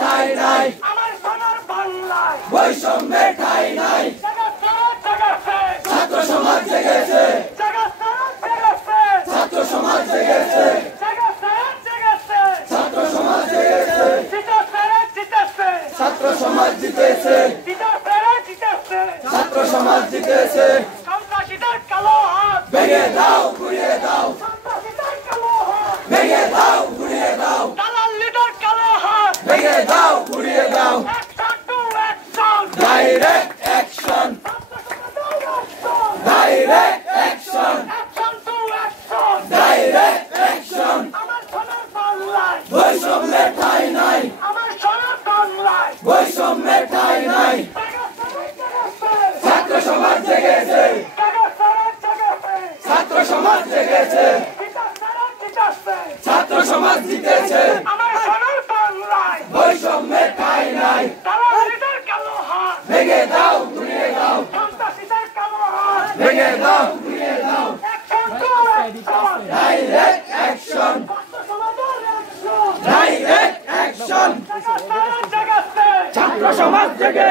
ঠাঁই নাই, আমার সোনার বাংলায় বৈষম্যের ঠাঁই নাই। ছাত্র সমাজ জেগেছে, ছাত্র সমাজ জেগেছে, ছাত্র সমাজ জেগেছে, ছাত্র সমাজ জিতেছে, ছাত্র সমাজ জিতেছে। সন্ত্রাসীদের কালো হাত ভেঙে দাও, ঘুরিয়ে দাও, ভেঙে দাও, ঘুরিয়ে দাও, দালাল লিডার কালো হাত ভেঙে দাও, ঘুরিয়ে দাও। Action to action direct action, direct action, action to action direct action. আমার সোনার বাংলায় বৈষম্যের ঠাঁই নাই, আমার সোনার বাংলায় বৈষম্যের ঠাঁই নাই। ছাত্র সমাজ জেগেছে, ছাত্র সমাজ জেগেছে, ছাত্র সমাজ জিতেছে। আমার সোনার বাংলায় বৈষম্যের ঠাঁই নাই, দালাল লিডার কালো হাত ভেঙে দাও, ঘুরিয়ে দাও, সন্ত্রাসীদের কালো হাত ভেঙে দাও, ঘুরিয়ে দাও। Action to action direct action, সমাজের অ্যাকশন ডাইরেক্ট অ্যাকশন। জাগাতে ছাত্র সমাজ জেগে